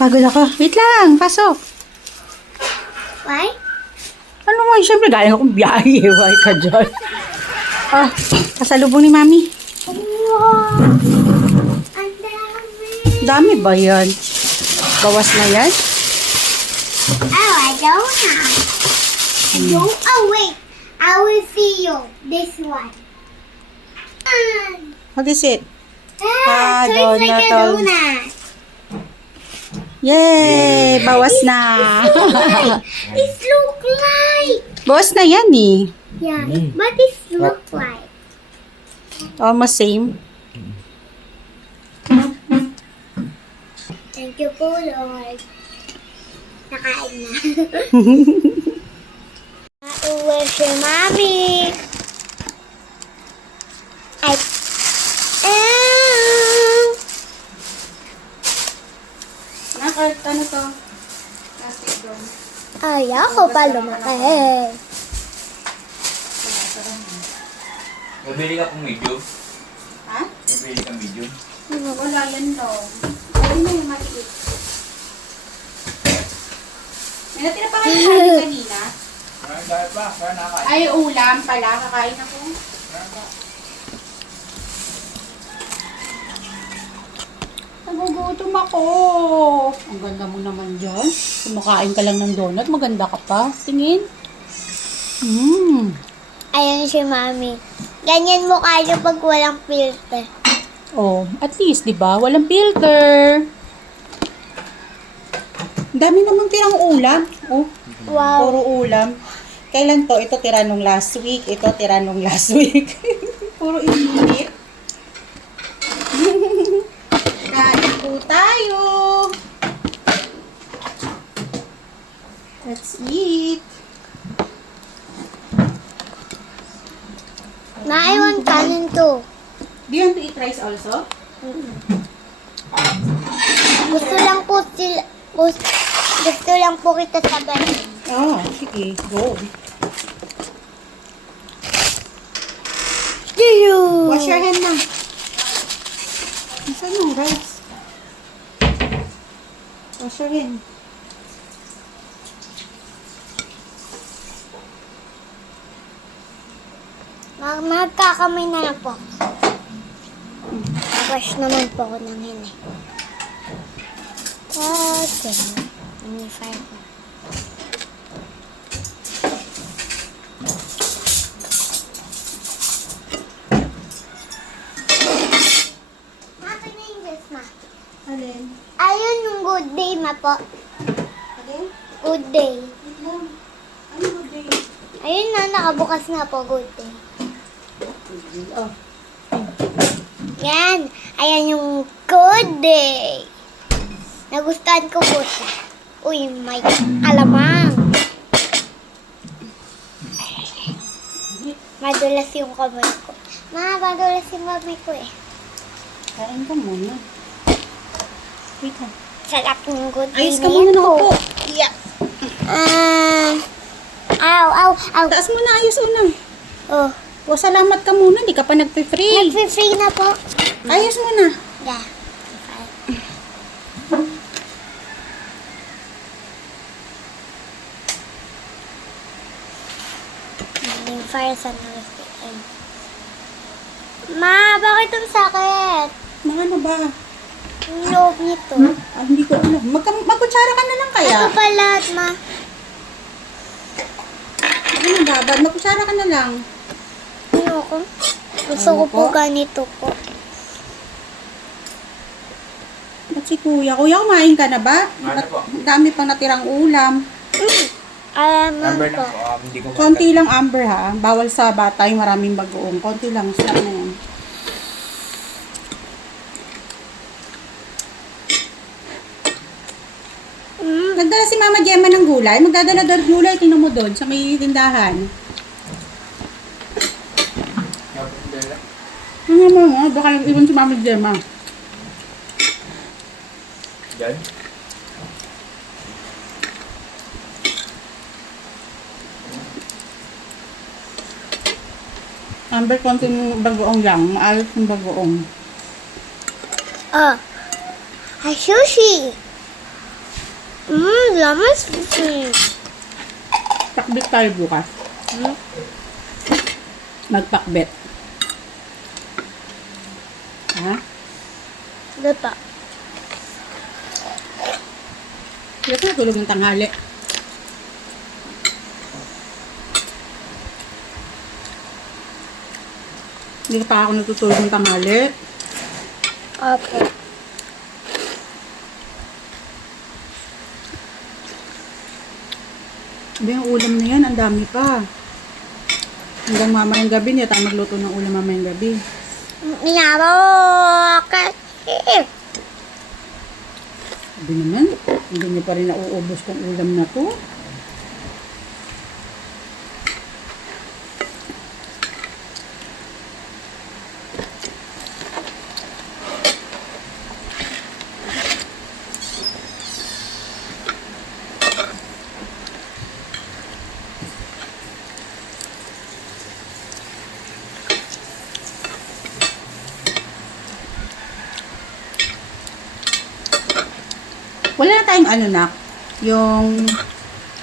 Pagod ako. Wait lang, pasok. Why? Ano mo, siyempre galing akong biyahe. Why ka dyan? Ah, kasalubong ni Mami. Wow! Ang dami! Dami ba yan? Bawas na yan? Oh, I don't know. I don't. Oh, wait. I will see you. This one. What is it? Ah, so it's like a donut. donut. Yay! Bawas na. It look like. Bawas na yan eh. Yeah, but it look like. Almost same. Thank you po, Lord. Nakain na. Uwi si Mami. Ay. Nakart, ano to? Plastic doon. Ayaw ko pa lumaki. Mabili ka pong medium? Ha? Mabili ka medium? Wala yan daw. Wala na yung maliit. May natira pa kayo kanin kanina? Dahil ba? Kaya nakain. Ay, ulam pala. Kakain ako. Nagugutom ako. Ang ganda mo naman dyan. Kumakain ka lang ng donut. Maganda ka pa. Tingin. Ayan si Mami. Ganyan mukha niyo pag walang filter. Oh, at least, di ba? Walang filter. Ang dami namang tirang ulam. Oh, Wow. puro ulam. Kailan to? Ito tira nung last week. Ito tira nung last week. Puro init. Kain po tayo. Let's eat. I want kanin too. Do you want to eat rice also? Gusto lang po sila, gusto lang po kita sabahin. Oh, sige. Go. Wash your hand na. Saan yung rice? Wash your hand. Magkakamay na lang po. Wash naman po ako ng hini. Okay. Fire ko. Alin? Ayun yung good day ma po. Alin? Good day. Wait lang. Ano good day? Ayun na, nakabukas na po, good day. Oh. Yan. Ayan yung good day. Nagustuhan ko po siya. Uy, may alamang. Madulas yung kamay ko. Madulas yung kamay ko eh. Kain ka muna. Wait lang. Sarap ng good day Ayos na ka yan muna na po. upo. Yeah. Ow. Taas mo na, ayos una. Oh, O, salamat ka muna. Di ka pa nagpe-free. nag-free na po. Ayos mo na. Yeah. Yung fire sa nalasiin. Ma, bakit ang sakit? Mga ano ba? Yung loob nito. Ah, hindi ko alam. Magkutsara ka na lang kaya. Ito pala, ma. Ano na babad? Magkutsara ka na lang. Ano ko? Gusto Ano ko po po? ganito po. At si Kuya. Kuya, kumain ka na ba? Ano po? Ang dami pang natirang ulam. Number po. na po. Hindi ko Konti lang, Amber, ha? Bawal sa bata yung maraming bagoong. Konti lang. Sarap na yan. Nagdala si Mama Gemma ng gulay. Magdadala daw ng gulay. Tingnan mo doon sa may tindahan. Ano mo nga? Baka nag-iwan si Mama Gemma. Yan. Amber, konting bagoong lang. Maalat yung bagoong. Oh. Ay, sushi. Lemon squeeze. Pakbet tayo bukas. Magpakbet. Ha? Diba? Kaya ka tulog ng tanghali. Hindi pa ako natutulog ng tanghali. Opo. Hindi, yung ulam na yan, ang dami pa. Hanggang mamayang gabi, hindi tayo magluto ng ulam mamayang gabi. Minaro kasi. Sabi naman, hindi niyo pa rin nauubos kong ulam na to. Wala na tayong ano na, yung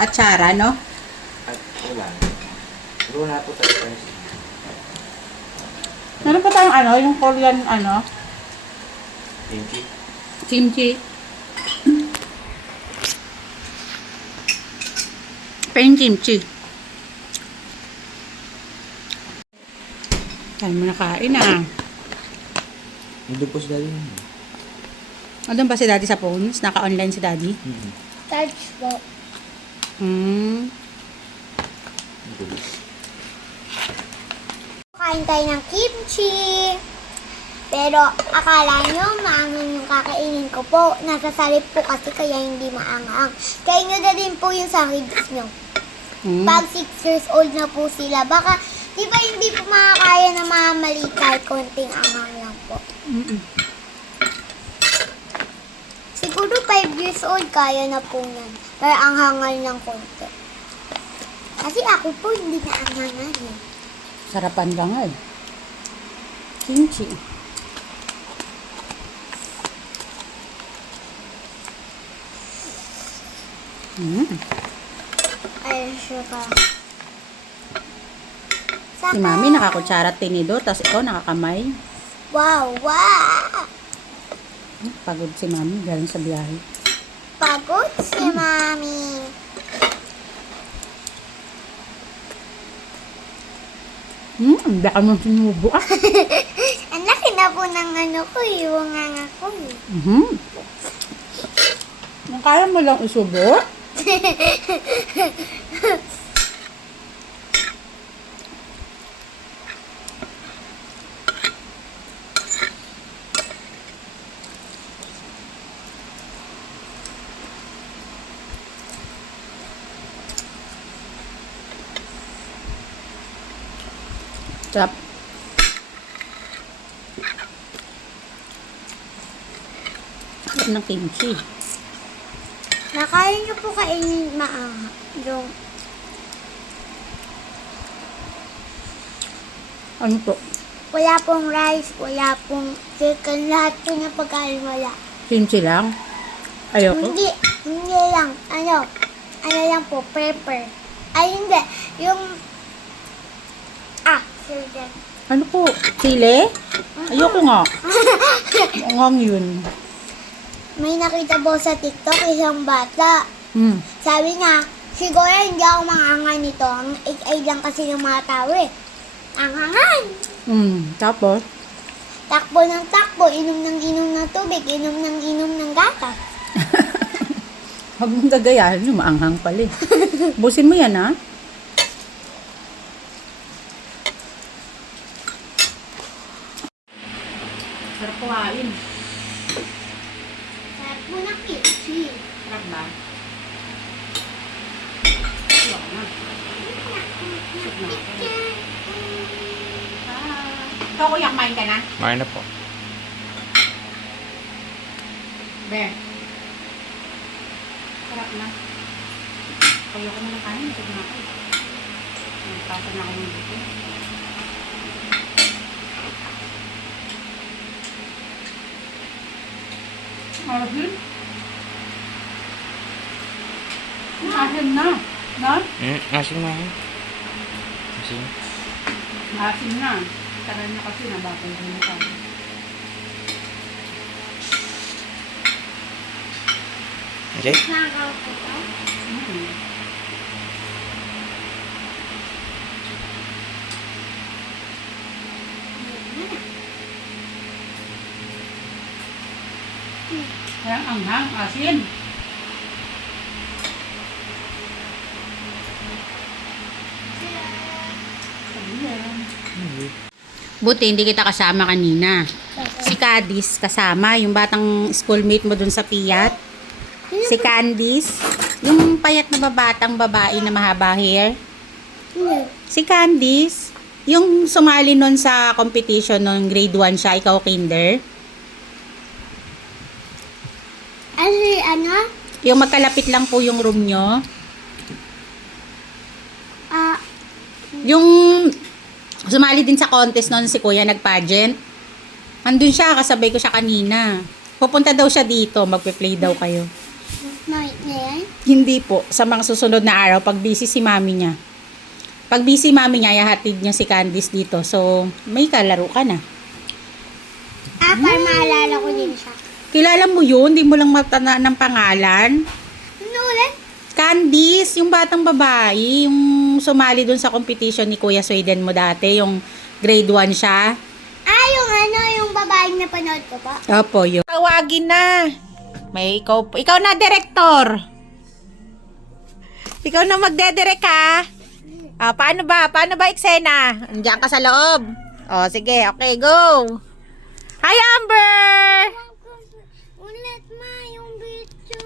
atsara, no? At wala. Pero wala po tayo guys. Meron pa tayong ano, yung Korean ano, Kimchi. kimchi. Plain kimchi. Tayo mo nakain ah. Nandun po si daddy. Andun ba si daddy sa phones? Naka-online si daddy? Touch po. Kain tayo ng kimchi. Pero akala nyo maangang yung kakainin ko po. Nasa salip po kasi kaya hindi maangang. Kaya nyo na din po yung sakids nyo. Pag 6 years old na po sila, baka di ba hindi po makakaya na mamali kahit konting angang lang po. Siguro 5 years old kaya na po yan. Pero ang hangal ng konti. Kasi ako po hindi na angangan eh. Sarapan ka nga eh. Kimchi. Ay, sure ka. Si mami nakakutsara at tinidor, tapos ikaw nakakamay. Wow, wow! Pagod si mami, galing sa biyahe. Pagod si mami. Ang baka mong sinubo ah. Ang laki na po ng ano ko, yung nga ko eh. Kung kaya mo lang isubo. Sarap. Sarap ng kimchi. Nakaya niyo po kainin maanga. Yung Ano po? wala pong rice, wala pong chicken, lahat po na pagkain wala. Kimchi lang? Ayoko. Hindi lang, ano lang po, pepper. Ay, hindi, yung, sir, Ano po? Chile? Ayoko nga. Mukhang yun. may nakita po sa TikTok, isang bata. Sabi niya, siguro hindi ako mangangan nito. Ang ay lang kasi ng mga tao eh. Ang hangan! Tapos? Takbo ng takbo, inom ng tubig, inom ng gatas. Huwag mong gagayahin yung maanghang pala eh. Busin mo yan ha? Sarap kuhain. Sarap po ng kimchi. Sarap ba? Sarap na. Sarap na. Ikaw kuya, kumain ka na? Kumain na po. Be. Sarap na. Kaya ko na lang kanin. Ito na ako. Nagpasa na ako ng dito. Sarap yun. Asim na. No? Asin na yun. Asin. Asim na. Tagal na kasi nabakal ko na tayo. Okay? Nakakapito. Ang anghang, asin. Buti hindi kita kasama kanina. Si Cadis kasama, yung batang schoolmate mo dun sa Piat. Si Candice, yung payat na batang babae na mahaba hair. Si Candice, yung sumali nun sa competition nung grade 1 siya, ikaw kinder. Ano? Yung magkalapit lang po yung room nyo. Yung sumali din sa contest noon si Kuya, nag-pageant. Andun siya, kasabay ko siya kanina. Pupunta daw siya dito, magpe-play daw kayo. Night na yan? Hindi po, sa mga susunod na araw, pag busy si mami niya. Pag busy mami niya, ihahatid niya si Candice dito. So, may kalaro ka na. Para maalala ko din siya. Kilala mo yun? Di mo lang matanda ng pangalan? Ano ulit? Candice, yung batang babae, yung sumali dun sa competition ni Kuya Sweden mo dati, yung grade 1 siya. Yung babaeng napanood ko pa. Opo, yun. Tawagin na. May ikaw na director. Ikaw na magdedirect ha. Paano ba? Paano ba eksena? Andiyan ka sa loob. Sige, okay, go. Hi, Amber! Ulit yung video.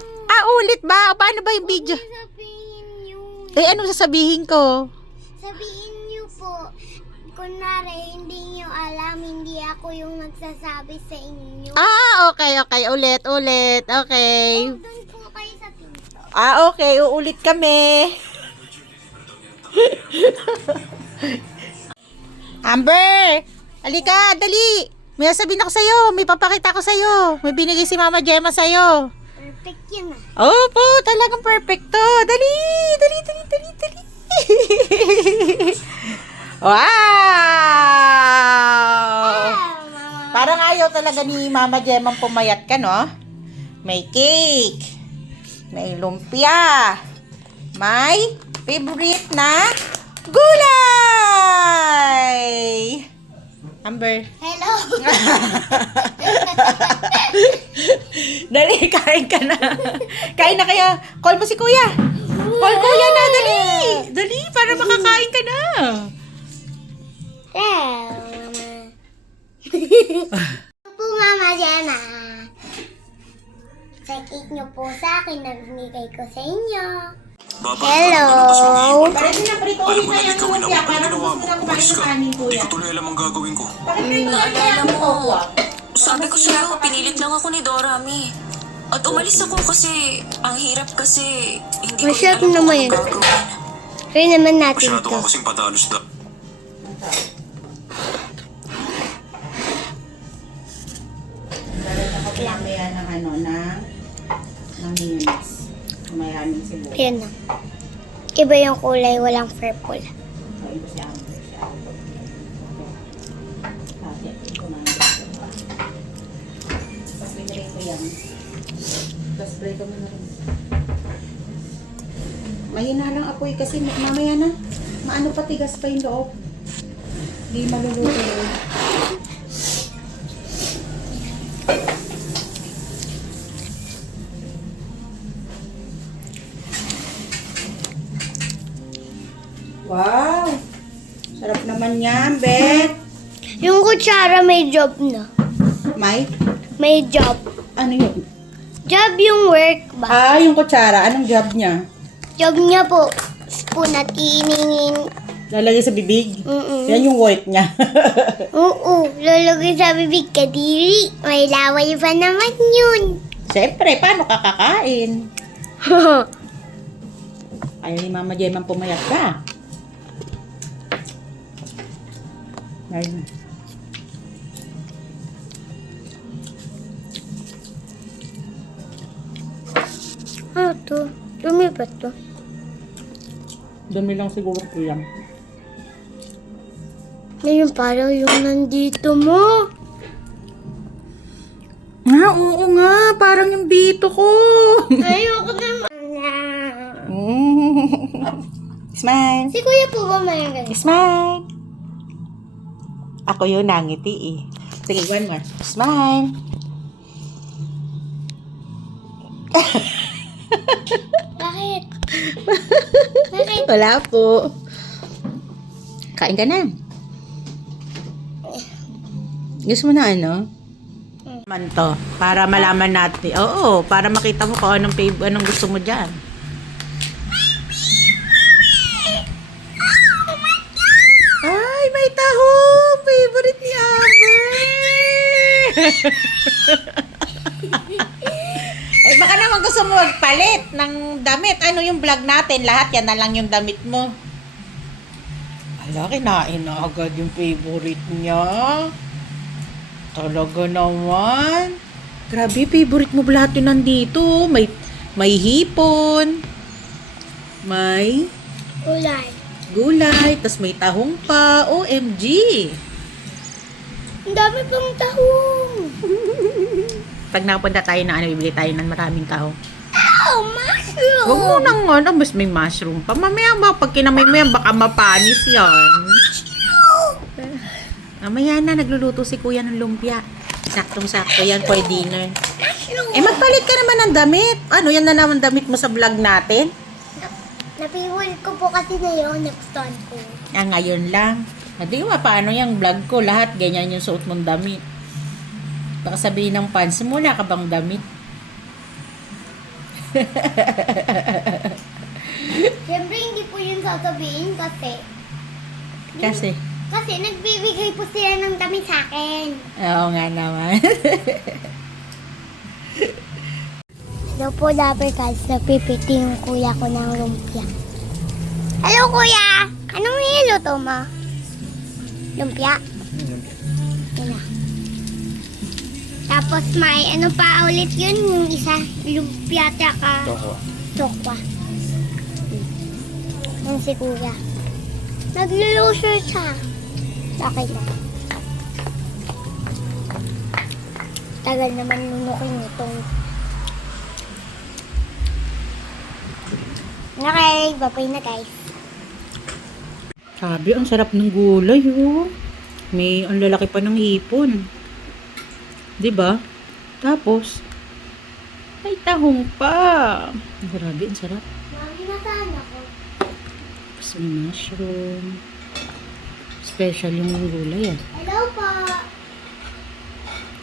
Ulit ba? Paano ba yung video? Sabihin yun. Ano sasabihin ko? Sabihin niyo po, kunwari, hindi niyo alam, hindi ako yung nagsasabi sa inyo. Okay. Ulit. Okay. Doon po kayo sa pinto. Okay. Uulit kami. Amber! Halika, dali! May sasabihin ako sa'yo. May papakita ko sa'yo. May binigay si Mama Gemma sa'yo. Perfect yun ah. Opo, talagang perfecto. Dali! Wow! Mama. Parang ayaw talaga ni Mama Gemma pumayat ka, no? May cake. May lumpia. May favorite na gulay! Amber. Hello. Dali, kain ka na. Kain na kaya. Call mo si Kuya. Call Kuya na, dali. Dali, para makakain ka na. Hello, Mama. po, Mama Gemma. Sa cake niyo po sa akin, nagbigay ko sa inyo. Hello. Parang Alam mo na ligawin ako pag ginawa mo. Umalis ka. Di ko tuloy alam ang gagawin ko. Naalala mo, sabi ko sa'yo, pinilit lang ako ni Dorami. At umalis ako kasi, ang hirap kasi, hindi ko rin Masyado alam kung naman anong yun. gagawin. Try naman natin Masyado to. ka kasing padalos da. mamaya ng ng mayonnaise. Mayamin sibuyas. Yan na. Iba yung kulay, walang purple. Ito si Amber. Ito na. Tapos binigay ko yan. Tapos spray ko muna rin. Mahina lang apoy kasi mamaya na. Maano patigas pa yung loob. Hindi maluluto yun. Wow! Sarap naman yan, Bet. Yung kutsara may job na. May? May job. Ano yun? Job yung work ba? Yung kutsara. Anong job niya? Job niya po, spoon at iiningin. Lalagay sa bibig? Mm-mm. Yan yung work niya. Oo, lalagay sa bibig kadiri. May laway pa naman yun. Siyempre, paano kakakain? Ayaw ni Mama Gemma pumayat ka. Ayun. To Lumipat to. Dumi lang siguro po yan. Ngayon parang yung nandito mo. Oo nga. Parang yung dito ko. Ayoko naman na. Smile. Si kuya po ba may ganito? Smile. Ako yun nangiti eh. Sige, one more. Smile. Bakit? Bakit? Wala po. Kain ka na. Gusto mo na ano? Man to. Para malaman natin. Oo, para makita mo kung anong gusto mo dyan. Ay, may taho! Favorite ni Amber! Ay, baka naman gusto mo magpalit ng damit. Ano yung vlog natin? Lahat yan na lang yung damit mo. Ala, kinain na agad yung favorite niya. Talaga naman. Grabe, favorite mo lahat yun nandito. May hipon. May Ulay. gulay. Tas may tahong pa. OMG. Ang dami pang tahong. Pag napunta tayo na bibili tayo ng maraming tahong. Oh, mushroom. Huwag mo nang mas may mushroom pa. Mamaya ba, pag kinamay mo yan, baka mapanis yan. Mamaya na, nagluluto si kuya ng lumpia. Saktong-sakto yan for dinner. Eh, magpalit ka naman ng damit. Ano, yan na naman damit mo sa vlog natin? Napiwil ko po kasi na yun. Nagustuhan ko. Ah, ngayon lang. Hindi ba, paano yung vlog ko? Lahat ganyan yung suot mong damit. Baka sabihin ng fans, mula ka bang damit? Siyempre, hindi po yun sasabihin kasi Kasi, nagbibigay po sila ng damit sa akin. oo nga naman. Hello po, Dapper Cats. Nagpipiti yung kuya ko ng lumpia. Hello, kuya! Anong niluto mo? Lumpia? Yan na. Tapos may ano pa ulit yun, yung isa, lumpia tsaka tokwa. Yan si kuya. Nagluluso siya. Okay na. Tagal naman nunukin itong. Okay, bye na guys. Sabi, ang sarap ng gulay, oh. May, ang lalaki pa ng hipon. 'Di ba? Tapos, may tahong pa. Grabe, ang sarap. Mami, nasaan ako? Tapos may mushroom. Special yung gulay, ah. Hello po.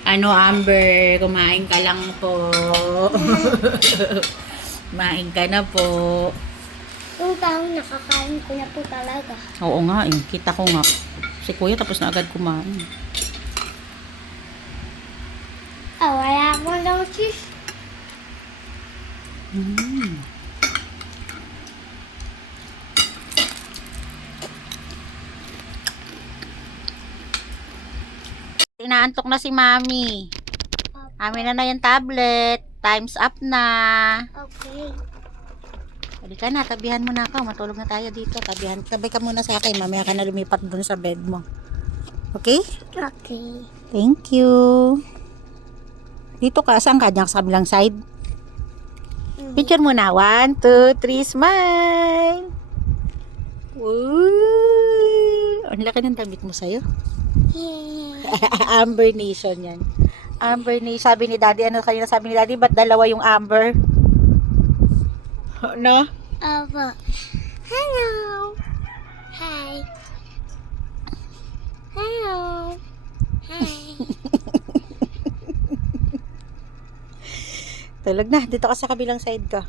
Ano, Amber? Kumain ka lang po. Kumain ka na po. Yung taong nakakain ko na po talaga. Oo nga, eh. Kita ko nga. Si kuya tapos na agad kumain. Ah, wala akong lang cheese. Inaantok na si Mami. Amin na yung tablet. Time's up na. Okay. Halika na, tabihan mo na ako. Matulog na tayo dito. Tabay ka muna sa akin. Mamaya ka na lumipat dun sa bed mo. Okay? Okay. Thank you. Dito ka. Saan ka? Diyan sa kabilang side? Picture mo na. 1, 2, 3, smile! Woo! Ang laki ng damit mo sa'yo. Amber Nation yan. Amber Nation. Sabi ni Daddy, ano kanina sabi ni Daddy, ba't dalawa yung Amber? No? Opo. Hello. Hi. Hello. Hi. Tulog na. Dito ka sa kabilang side ka.